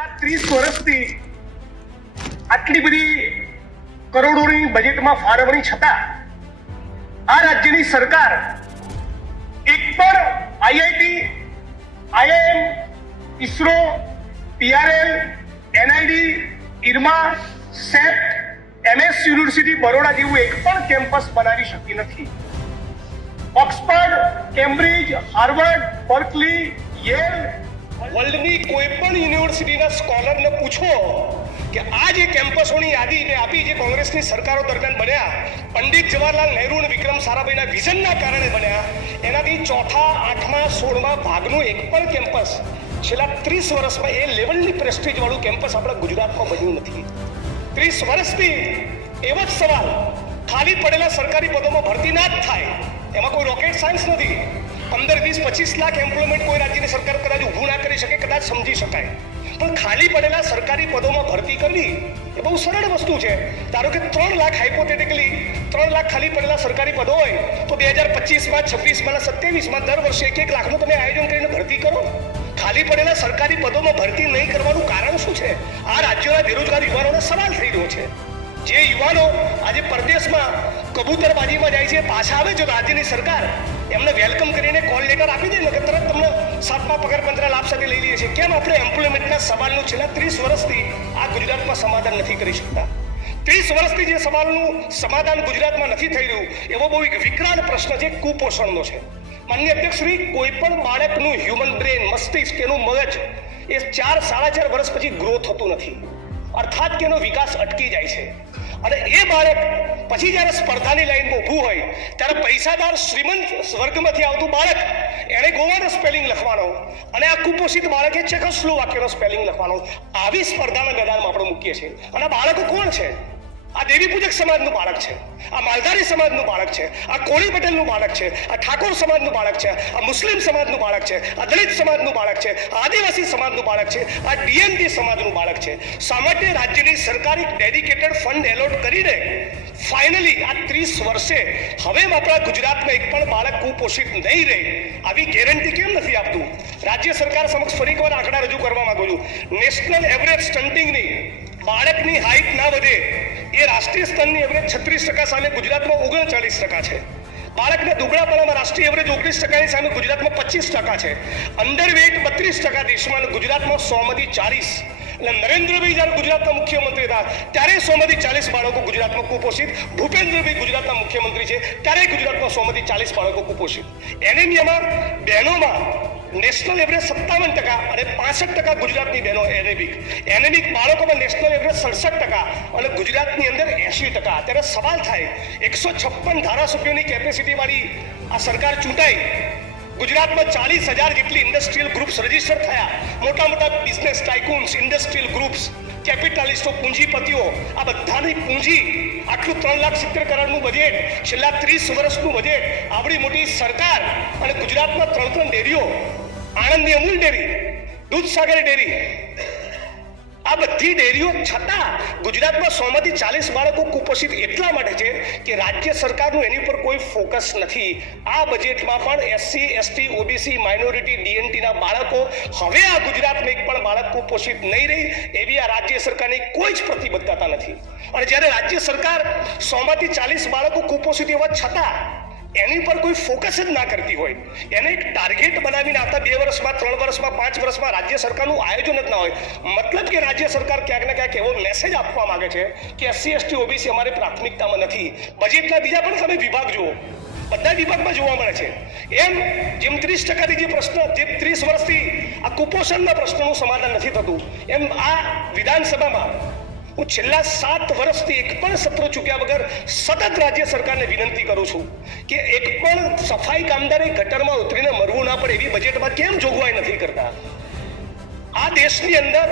છેલ્લા 30 વર્ષથી આટલી બધી કરોડોની બજેટમાં ફાળવણી છતાં આ રાજ્યની સરકાર એક પણ IIT, IIM, ISRO, PRL, NID, IRMA, સેટ, એમએસ યુનિવર્સિટી બરોડા જેવું એક પણ કેમ્પસ બનાવી શકી નથી. Oxford, Cambridge, Harvard, Berkeley, Yale, વર્લ્ડની કોઈ પણ યુનિવર્સિટીના સ્કોલરને પૂછો કે આ જે કેમ્પસોની યાદી મેં આપી જે કોંગ્રેસની સરકારો દરમિયાન બન્યા, પંડિત જવાહરલાલ નહેરુ અને વિક્રમ સારાભાઈના વિઝનના કારણે બન્યા, એનાથી ચોથા, આઠમા, 16મા ભાગનું એક પણ કેમ્પસ છેલ્લા 30 વર્ષમાં એ લેવલની પ્રેસ્ટીજવાળું કેમ્પસ આપણા ગુજરાતમાં બન્યું નથી. 30 વર્ષથી એવો જ સવાલ, ખાલી પડેલા સરકારી પદોમાં ભરતી ના જ થાય, એમાં કોઈ રોકેટ સાયન્સ નથી. 15, 20, 25 લાખ એમ્પ્લોયમેન્ટ કોઈ રાજ્યની સરકાર કદાચ ઊભું ના કરી શકે, કદાચ સમજી શકાય, પણ ખાલી પડેલા સરકારી પદોમાં ભરતી કરવી એ બહુ સરળ વસ્તુ છે. ધારો કે 3 લાખ હાઇપોથેટિકલી 3 લાખ ખાલી પડેલા સરકારી પદો હોય તો 2025માં, 26માં, 27માં દર વર્ષે 1 લાખનું તમે આયોજન કરીને ભરતી કરો. ખાલી પડેલા સરકારી પદોમાં ભરતી નહીં કરવાનું કારણ શું છે? આ રાજ્યોના બેરોજગાર યુવાનોનો સવાલ થઈ રહ્યો છે. જે યુવાનો આજે પરદેશમાં કબૂતરબાજીમાં જાય છે, પાછા આવે છે, રાજ્યની સરકાર એમને વેલકમ કરીને કોલ લેટર આપી દે ને કે તરત તમને 7મા પગાર પંત્રના લાભ સાથે લઈ લઈએ છીએ. કેમ આપણે એમ્પ્લોયમેન્ટના સવાલનું છેલ્લા 30 વર્ષથી આ ગુજરાતમાં સમાધાન નથી કરી શકતા? 30 વર્ષથી જે સવાલનું સમાધાન ગુજરાતમાં નથી થઈ રહ્યું એવો બહુ એક વિકરાળ પ્રશ્ન છે, કુપોષણનો છે. માનનીય અધ્યક્ષશ્રી, કોઈ પણ બાળકનું હ્યુમન બ્રેન, મસ્તિષ્ક, એનું મગજ એ 4, 4.5 વર્ષ પછી ગ્રો થતું નથી, અર્થાત કે એનો વિકાસ અટકી જાય છે. અને એ બાળક પછી જ્યારે સ્પર્ધાની લાઈનમાં ઊભું હોય ત્યારે પૈસાદાર શ્રીમંત વર્ગમાંથી આવતું બાળક એણે ગોવાનો સ્પેલિંગ લખવાનો અને આ કુપોષિત બાળકે ચેકોસ્લોવાકિયાનો સ્પેલિંગ લખવાનો. આવી સ્પર્ધાના મેદાનમાં આપણે મૂકીએ છીએ. અને આ બાળકો કોણ છે? આ દેવી પૂજક સમાજનું બાળક છે, આ માલધારી સમાજનું બાળક છે, આ કોળી પટેલનું બાળક છે, આ ઠાકોર સમાજનું બાળક છે, આ મુસ્લિમ સમાજનું બાળક છે, આ દલિત સમાજનું બાળક છે, આ આદિવાસી સમાજનું બાળક છે, આ ડીએમટી સમાજનું બાળક છે. શા માટે રાજ્યની સરકારે ડેડિકેટેડ ફંડ એલોટ કરીને ફાઇનલી આ 30 વર્ષે હવે આપણા ગુજરાતમાં એક પણ બાળક કુપોષિત નહીં રહે આવી ગેરંટી કેમ નથી આપતું? રાજ્ય સરકાર સમક્ષ ફરી એકવાર આંકડા રજૂ કરવા માંગુ છું. નેશનલ એવરેજ સ્ટન્ટિંગની બાળકની હાઈટ ના વધે એ રાષ્ટ્રીય સ્તરની એવરેજ 36% સામે ગુજરાતમાં 39% છે. બાળકને દુબળાપણામાં રાષ્ટ્રીય એવરેજ 19%ની સામે ગુજરાતમાં 25% છે. અંડરવેટ 32% દેશમાં, ગુજરાતમાં 100માંથી 40. એટલે નરેન્દ્રભાઈ જ્યારે ગુજરાતના મુખ્યમંત્રી હતા ત્યારે 100માંથી 40 બાળકો ગુજરાતમાં કુપોષિત. ભૂપેન્દ્રભાઈ ગુજરાતના મુખ્યમંત્રી છે ત્યારે ગુજરાતમાં 100માંથી 40 બાળકો કુપોષિત. એનેમિયામાં બહેનોમાં નેશનલ એવરેજ 57% અને 65% ગુજરાતની બહેનો એનેમિક બાળકોમાં નેશનલ એવરેજ 67% અને ગુજરાતની અંદર 80%. ત્યારે સવાલ થાય, 156 ધારાસભ્યોની કેપેસિટી વાળી આ સરકાર ચૂંટાઈ, ગુજરાતમાં 40,000 જેટલી ઇન્ડસ્ટ્રીયલ ગ્રુપ્સ રજીસ્ટર થયા. મોટા મોટા બિઝનેસ ટાઇકૂન્સ, ઇન્ડસ્ટ્રીયલ ગ્રુપ્સ, કેપિટાલિસ્ટો, પૂંજીપતિઓ, આ બધાની પૂંજી, આટલું 3,70,000 કરોડનું બજેટ, છેલ્લા 30 વર્ષનું બજેટ, આવડી મોટી સરકાર અને ગુજરાતમાં 3 ડેરીઓ, આણંદની અમૂલ ડેરી, દૂધસાગર ડેરી, આ બધી ડેરીઓ છતાં ગુજરાતમાં 100માંથી 40 બાળકો કુપોષિત એટલા માટે છે કે રાજ્ય સરકારનું એની ઉપર કોઈ ફોકસ નથી. આ બજેટમાં પણ એસસી, એસટી, ઓબીસી, માઇનોરિટી, ડીએનટીના બાળકો હવે આ ગુજરાતમાં એક પણ બાળક કુપોષિત નહીં રહે એવી આ રાજ્ય સરકારની કોઈ જ પ્રતિબદ્ધતા નથી. અને જ્યારે રાજ્ય સરકાર 100માંથી 40 બાળકો કુપોષિત હોવા છતાં એની પર કોઈ ફોકસ જ ના કરતી હોય, એને એક ટાર્ગેટ બનાવીને આવતા 2 વર્ષમાં, 3 વર્ષમાં, 5 વર્ષમાં રાજ્ય સરકારનું આયોજન જ ના હોય, મતલબ કે રાજ્ય સરકાર ક્યાંક ને ક્યાંક એવો મેસેજ આપવા માંગે છે કે એસસી, એસટી, ઓબીસી અમારી પ્રાથમિકતામાં નથી. બજેટના બીજા પણ તમે વિભાગ જુઓ, બધા વિભાગમાં જોવા મળે છે. એમ જેમ 30%થી જે પ્રશ્ન, જે 30 વર્ષથી આ કુપોષણના પ્રશ્નનું સમાધાન નથી થતું, એમ આ વિધાનસભામાં હું છેલ્લા 7 વર્ષથી એક પણ સત્ર ચૂક્યા વગર સતત રાજ્ય સરકારને વિનંતી કરું છું કે એક પણ સફાઈ કામદારે ગટરમાં ઉતરીને મરવું ના પડે એવી બજેટમાં કેમ જોગવાઈ નથી કરતા? આ દેશની અંદર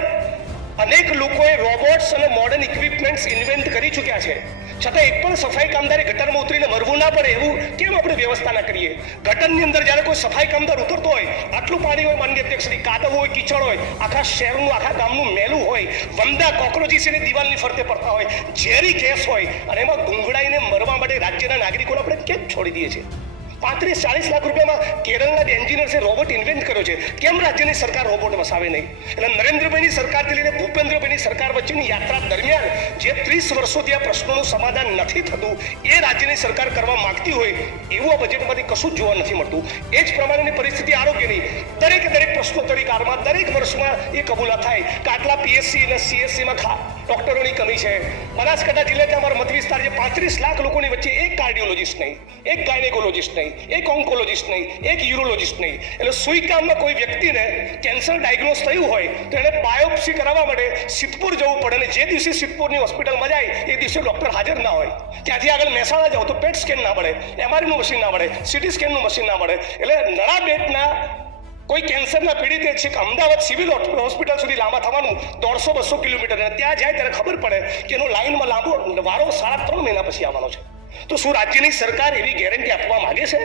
અનેક લોકોએ રોબોટ્સ અને મોડર્ન ઇક્વિપમેન્ટ્સ ઇન્વેન્ટ કરી ચૂક્યા છે, છતાં એક પણ સફાઈ કામદારે ગટરમાં ઉતરીને મરવું ના પડે એવું કેમ આપણે વ્યવસ્થા ના કરીએ? ગટરની અંદર જ્યારે કોઈ સફાઈ કામદાર ઉતરતો હોય, આટલું પાણી હોય, માનનીય અધ્યક્ષશ્રી, કાદવ હોય, કીચડ હોય, આખા શહેરનું, આખા ગામનું મેલું હોય, વંદા કોક્રોચીસ એની દિવાલની ફરતે પડતા હોય, ઝેરી ગેસ હોય, અને એમાં ગુંગળાઈને મરવા માટે રાજ્યના નાગરિકોને આપણે કેમ છોડી દઈએ છીએ? 35-40 લાખ રૂપિયામાં કેરળના એન્જિનિયર્સે રોબોટ ઇન્વેન્ટ કર્યો છે. કેમ રાજ્યની સરકાર રોબોટ વસાવે નહીં? એટલે નરેન્દ્રભાઈની સરકારથી લઈને ભૂપેન્દ્રભાઈની સરકાર વચ્ચેની યાત્રા દરમિયાન જે 30 વર્ષોથી આ પ્રશ્નોનું સમાધાન નથી થતું એ રાજ્યની સરકાર કરવા માંગતી હોય એવું આ બજેટમાંથી કશું જ જોવા નથી મળતું. એ જ પ્રમાણેની પરિસ્થિતિ આરોગ્યની દરેક પ્રશ્નોત્તરી કાળમાં દરેક વર્ષમાં એ કબૂલાત થાય કે આટલા પીએસસી અને સીએસસીમાં ડોક્ટરોની કમી છે. બનાસકાંઠા જિલ્લાના અમારા મત વિસ્તાર જે 35 લાખ લોકોની વચ્ચે એક કાર્ડિયોલોજિસ્ટ નહીં, એક ગાયનેકોલોજિસ્ટ નહીં, એક ઓન્કોલોજિસ્ટ નહીં, એક યુરોલોજિસ્ટ નહીં. એટલે સુઈ કામમાં કોઈ વ્યક્તિને કેન્સર ડાયગ્નોઝ થયું હોય તો એને બાયોપ્સી કરાવવા માટે સિદ્ધપુર જવું પડે, અને જે દિવસે સિદ્ધપુરની હોસ્પિટલમાં જાય એ દિવસે ડૉક્ટર હાજર ના હોય. ત્યાંથી આગળ મહેસાણા જાઓ તો પેટ સ્કેન ના મળે, એમઆરઆઈનું મશીન ના મળે, સીટી સ્કેનનું મશીન ના મળે. એટલે નળાબેટના કોઈ કેન્સરના પીડિતે છે કે અમદાવાદ સિવિલ હોસ્પિટલ સુધી લાંબા થવાનું 150-200 કિલોમીટર, અને ત્યાં જાય ત્યારે ખબર પડે કે એનો લાઈનમાં લાંબો વારો 3.5 મહિના પછી આવવાનો છે. તો શું રાજ્યની સરકાર એવી ગેરંટી આપવા માંગે છે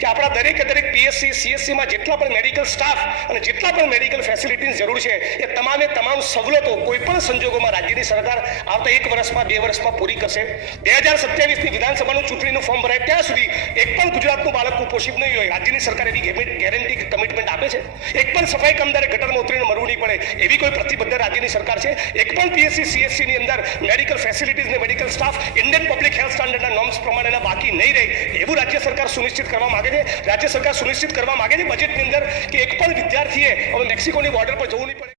કે આપણા દરેક પીએસસી સીએસસીમાં જેટલા પણ મેડિકલ સ્ટાફ અને જેટલા પણ મેડિકલ ફેસિલિટીની જરૂર છે એ તમામ સવલતો કોઈ પણ સંજોગોમાં રાજ્યની સરકાર આવતા 1 વર્ષમાં 2 વર્ષમાં પૂરી કરશે? 2027ની વિધાનસભાનું ચૂંટણીનું ફોર્મ ભરાય ત્યાં સુધી એક પણ ગુજરાતનું બાળક કુપોષિત નહીં હોય. રાજ્યની સરકાર એવી ગેરંટી કમિટમેન્ટ આપે છે? એક પણ સફાઈ કામદારે ગટરમાં ઉતરીને મરવું નહીં પડે એવી કોઈ પ્રતિબદ્ધ રાજ્યની સરકાર છે? એક પણ પીએસસી સીએસસીની અંદર મેડિકલ ફેસિલિટીઝ ને medical staff Indian public health સ્ટાન્ડર્ડના નોર્મ્સ પ્રમાણેના બાકી નહીં રહે એવું રાજ્ય સરકાર સુનિશ્ચિત કરવા માંગે છે? રાજ્ય સરકાર સુનિશ્ચિત કરવા માંગે છે બજેટની અંદર કે એક પણ વિદ્યાર્થીએ હવે મેક્સિકોની બોર્ડર પર જવું નહીં પડે?